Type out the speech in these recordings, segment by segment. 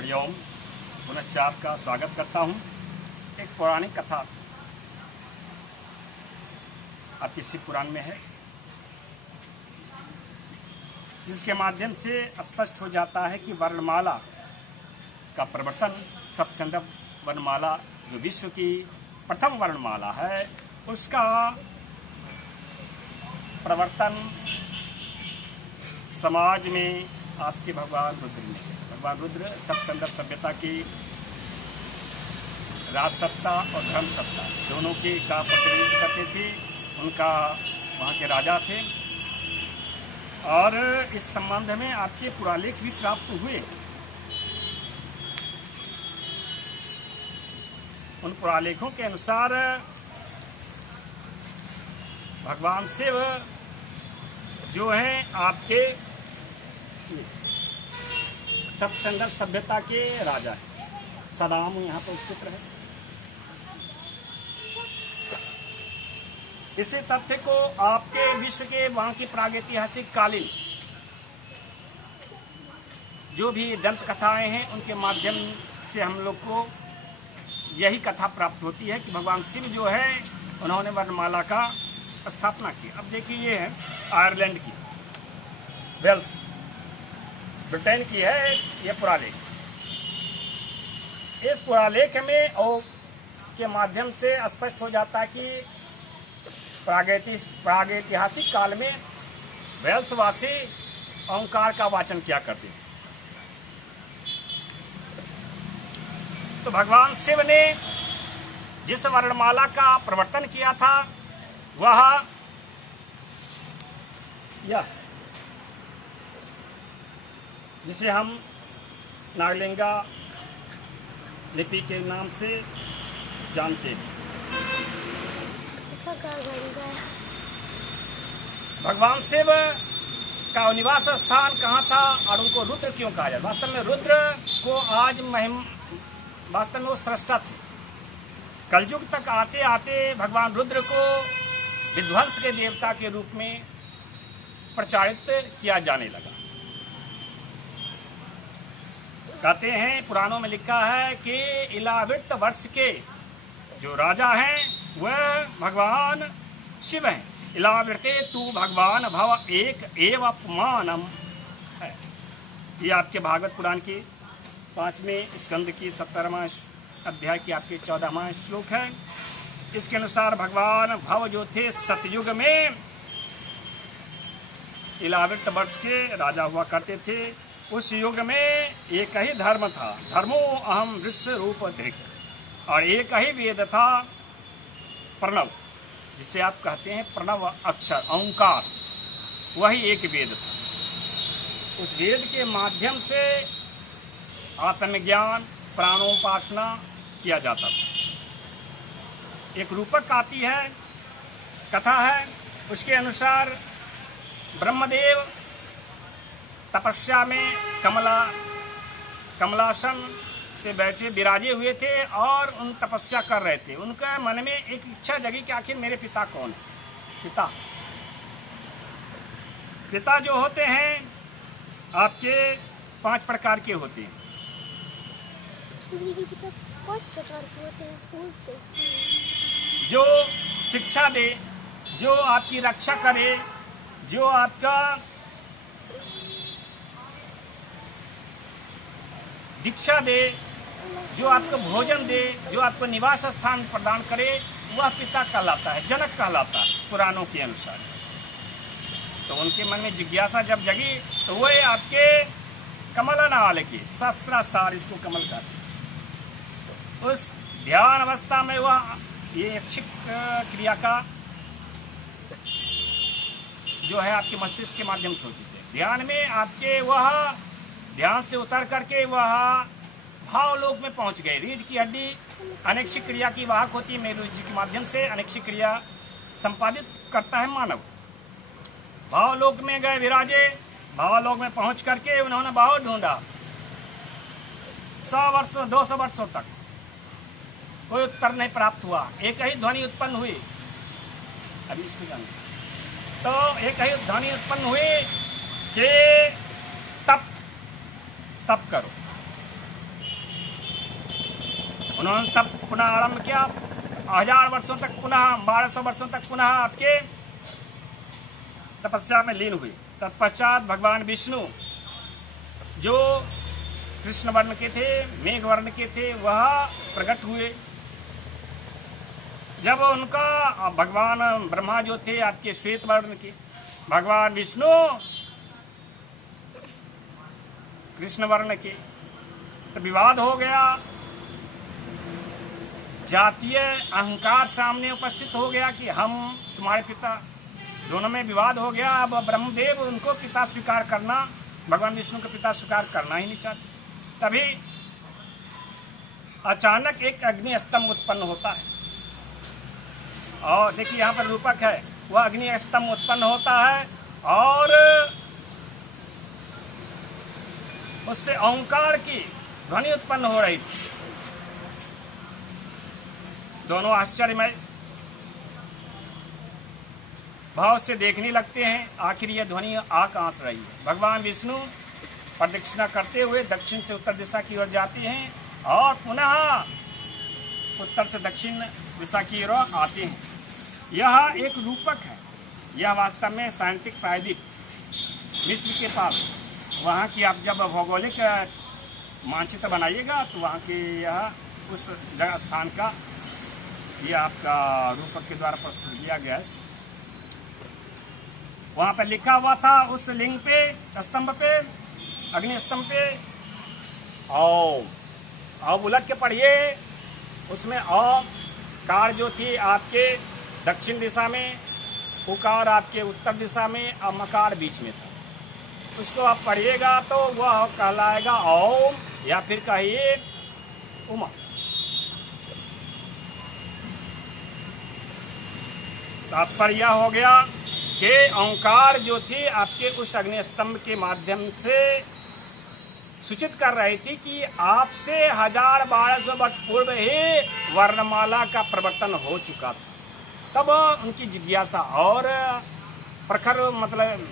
हरिओम। पुनश्च आपका स्वागत करता हूँ। एक पौराणिक कथा आपके शिव पुराण में है, जिसके माध्यम से स्पष्ट हो जाता है कि वर्णमाला का प्रवर्तन, सबसे अंदर वर्णमाला जो विश्व की प्रथम वर्णमाला है, उसका प्रवर्तन समाज में आपके भगवान रुद्र ने। भगवान रुद्र सबसे अंदर सभ्यता की राज सत्ता और धर्म सत्ता दोनों की का प्रतिनिधित्व करते थे। उनका वहाँ के राजा थे और इस संबंध में आपके पुरालेख भी प्राप्त हुए। उन पुरालेखों के अनुसार भगवान शिव जो है आपके सबसे अंदर सभ्यता के राजा है। सदाम यहाँ पर चित्र है। इसी तथ्य को आपके विश्व के वहाँ की प्रागैतिहासिक कालीन जो भी दंत कथाएं हैं, उनके माध्यम से हम लोग को यही कथा प्राप्त होती है कि भगवान शिव जो है उन्होंने वर्णमाला का स्थापना की। अब देखिए, ये है आयरलैंड की, वेल्स, ब्रिटेन की है ये पुरालेख। इस पुरालेख में और के माध्यम से स्पष्ट हो जाता है कि प्रागैतिहासिक काल में वेल्सवासी ओंकार का वाचन किया करते थे। तो भगवान शिव ने जिस वर्णमाला का प्रवर्तन किया था वह यह, जिसे हम नागलिंगा लिपि के नाम से जानते हैं। भगवान शिव का निवास स्थान कहाँ था और उनको रुद्र क्यों कहा जाए? वास्तव में रुद्र को आज वास्तव में वो सृष्टा थे। कलयुग तक आते आते भगवान रुद्र को विध्वंस के देवता के रूप में प्रचारित किया जाने लगा। कहते हैं, पुराणों में लिखा है कि इलावृत वर्ष के जो राजा हैं वह भगवान शिव हैं। इलावृते तू भगवान भव एक एव अपमानम है। ये आपके भागवत पुराण की 5वें स्कंद की 17वां अध्याय की आपके 14वां श्लोक है। इसके अनुसार भगवान भव जो थे सतयुग में इलावृत वर्ष के राजा हुआ करते थे। उस युग में एक ही धर्म था, धर्मो अहम विश्व रूप धृक, और एक ही वेद था, प्रणव, जिसे आप कहते हैं प्रणव अक्षर ओंकार, वही एक वेद था। उस वेद के माध्यम से आत्मज्ञान, प्राणोपासना किया जाता था। एक रूपक आती है, कथा है, उसके अनुसार ब्रह्मदेव तपस्या में कमलासन पे बैठे विराजे हुए थे और उन तपस्या कर रहे थे। उनका मन में एक इच्छा जगी कि आखिर मेरे पिता कौन है। पिता जो होते हैं आपके 5 प्रकार के होते हैं। जो शिक्षा दे, जो आपकी रक्षा करे, जो आपका दीक्षा दे, जो आपको भोजन दे, जो आपको निवास स्थान प्रदान करे, वह पिता कहलाता है, जनक कहलाता है पुराणों के अनुसार। तो उनके मन में जिज्ञासा जब जगी तो वह आपके कमल नाल के सहस्रासार, इसको कमल कहते हैं। उस ध्यान अवस्था में वह ये ऐच्छिक क्रिया का जो है आपके मस्तिष्क के माध्यम से होती है। ध्यान में आपके वह ध्यान से उतर करके वह भावलोक में पहुंच गए। रीढ़ की हड्डी अनैच्छिक क्रिया की वाहक होती है। मेरु जी के माध्यम से अनैच्छिक क्रिया संपादित करता है मानव। भावलोक में गए विराजे। भावलोक में पहुंच करके उन्होंने भाव ढूंढा। 100 वर्षों 200 वर्षों तक कोई उत्तर नहीं प्राप्त हुआ। एक ही ध्वनि उत्पन्न हुई। अभी इसको जानिए। तो एक ही ध्वनि उत्पन्न हुई कि तप करो। आरंभ किया, 1000 वर्षों तक पुनः 1200 वर्षों तक पुनः आपके तपस्या में लीन हुए। तत्पश्चात भगवान विष्णु जो कृष्ण वर्ण के थे, मेघ वर्ण के थे, वह प्रकट हुए। जब उनका भगवान ब्रह्मा जो थे आपके श्वेत वर्ण के, भगवान विष्णु कृष्ण वर्ण के, तो विवाद हो गया, जातीय अहंकार सामने उपस्थित हो गया कि हम तुम्हारे पिता, दोनों में विवाद हो गया। अब ब्रह्मदेव उनको पिता स्वीकार करना, भगवान विष्णु को पिता स्वीकार करना ही नहीं चाहते। तभी अचानक एक अग्नि स्तंभ उत्पन्न होता है, और देखिए यहाँ पर रूपक है, वह अग्नि स्तंभ उत्पन्न होता है और उससे ओंकार की ध्वनि उत्पन्न हो रही थी। दोनों आश्चर्यमय भाव से देखने लगते हैं, आखिर यह ध्वनि आ कहां से रही है। भगवान विष्णु प्रदक्षिणा करते हुए दक्षिण से उत्तर दिशा की ओर जाते हैं और पुनः उत्तर से दक्षिण दिशा की ओर आते हैं। यह एक रूपक है, यह वास्तव में साइंटिफिक प्रायद्वीप मिस्र के पास, वहाँ की आप जब भौगोलिक मानचित्र बनाइएगा तो वहाँ के यह उस जगह स्थान का यह आपका रूपक के द्वारा प्रस्तुत किया गया है। वहाँ पर लिखा हुआ था उस लिंग पे, स्तंभ पे, अग्नि स्तंभ पे, औ उलट के पढ़िए, उसमें कार जो थी आपके दक्षिण दिशा में, उकार आपके उत्तर दिशा में, और मकार बीच में था। उसको आप पढ़िएगा तो वह कहलाएगा ओम, या फिर कहिए उमा। तात्पर्य यह हो गया कि ओंकार जो थी आपके उस अग्नि स्तंभ के माध्यम से सूचित कर रही थी कि आपसे 1200 वर्ष पूर्व ही वर्णमाला का प्रवर्तन हो चुका था। तब उनकी जिज्ञासा और प्रखर मतलब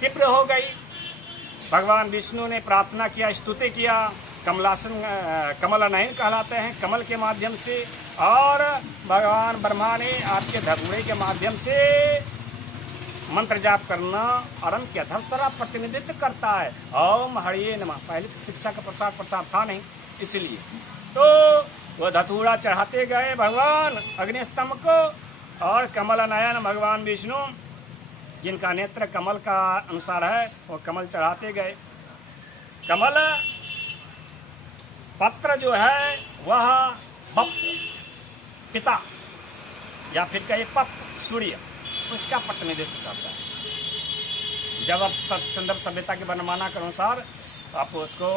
तीव्र हो गई। भगवान विष्णु ने प्रार्थना किया, स्तुति किया, कमलासन कमल नयन कहलाते हैं, कमल के माध्यम से, और भगवान ब्रह्मा ने आपके धतूरे के माध्यम से मंत्र जाप करना आरंभ किया। धतूरा प्रतिनिधित्व करता है ओम हरिये नमः। पहले तो शिक्षा का प्रसार था नहीं, इसलिए तो वह धतूरा चढ़ाते गए भगवान अग्नि स्तंभ को, और कमल नयन भगवान विष्णु जिनका नेत्र कमल का अनुसार है, वो कमल चढ़ाते गए। कमल पत्र जो है वह बप पिता, या फिर कहे पप सूर्य, उसका प्रतिनिधित्व करता है। जब आप संदर्भ सभ्यता के वर्णमाला के अनुसार आप उसको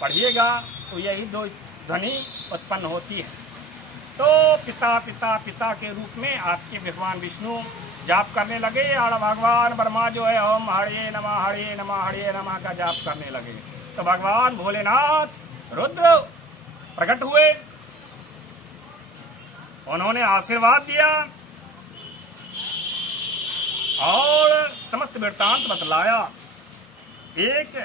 पढ़िएगा तो यही दो ध्वनि उत्पन्न होती है। तो पिता पिता पिता के रूप में आपके भगवान विष्णु जाप करने लगे, और भगवान ब्रह्मा जो है ओम हरिये नमः हरिये नमः हरिये नमः का जाप करने लगे। तो भगवान भोलेनाथ रुद्र प्रकट हुए, उन्होंने आशीर्वाद दिया और समस्त वृत्तांत बतलाया। एक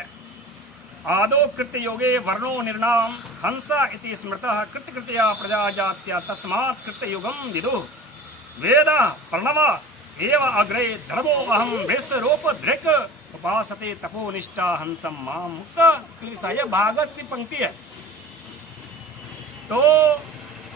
आदो कृत्य योगे वर्णो निर्नाम हंसा इति स्मृतः कृत्य कृत्या प्रजा जात्या तस्मात् कृत्य युगम विदुः वेद प्रणव एव अग्रे धर्मो अहम विश्व रूप धृक उपासते तपोनिष्ठा हंसम मां मुक्त। यह भागवत की पंक्ति है। तो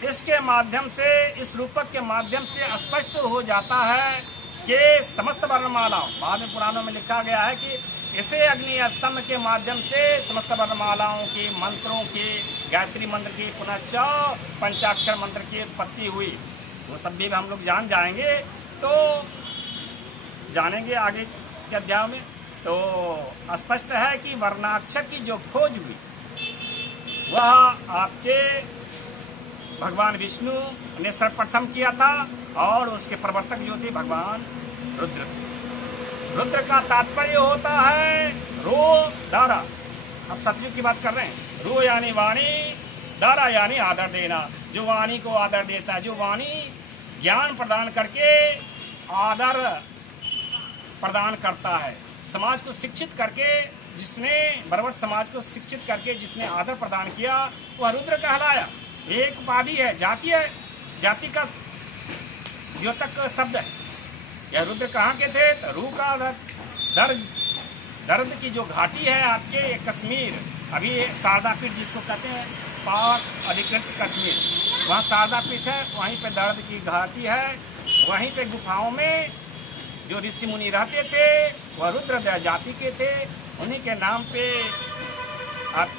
इसके माध्यम से, इस रूपक के माध्यम से स्पष्ट हो जाता है कि समस्त वर्णमालाओं, बाद में पुराणों में लिखा गया है कि इसे अग्नि स्तंभ के माध्यम से समस्त वर्णमालाओं के मंत्रों की, गायत्री मंत्र की, पुनश्च पंचाक्षर मंत्र की उत्पत्ति हुई। वो सब भी हम लोग जान जाएंगे, तो जानेंगे आगे के अध्याय में। तो स्पष्ट है कि वर्णाक्षर की जो खोज हुई वह आपके भगवान विष्णु ने सर्वप्रथम किया था, और उसके प्रवर्तक जो थे भगवान रुद्र। रुद्र का तात्पर्य होता है रो दारा। अब सतयुग की बात कर रहे हैं। रो यानी वाणी, दारा यानी आदर देना, जो वाणी को आदर देता है, जो वाणी ज्ञान प्रदान करके आदर प्रदान करता है, समाज को शिक्षित करके, जिसने बरबट समाज को शिक्षित करके जिसने आदर प्रदान किया, वह रुद्र कहलाया। एक उपाधि है, जाति है, जाति का द्योतक शब्द है। यह रुद्र कहाँ के थे? तो रू का दर्द की जो घाटी है आपके कश्मीर, अभी शारदा पीठ जिसको कहते हैं पाक अधिकृत कश्मीर, वहाँ शारदा पीठ है, वहीं पे दर्द की घाटी है। वहीं पे गुफाओं में जो ऋषि मुनि रहते थे वह रुद्र जाति के थे। उन्हीं के नाम पे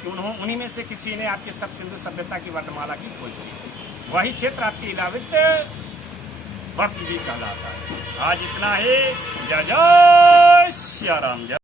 उन्हीं में से किसी ने आपके सब सिंधु सभ्यता की वर्णमाला की खोज की। वही क्षेत्र आपकी इलावित वर्ष भी कहलाता है। आज इतना ही। जय जय श्री राम।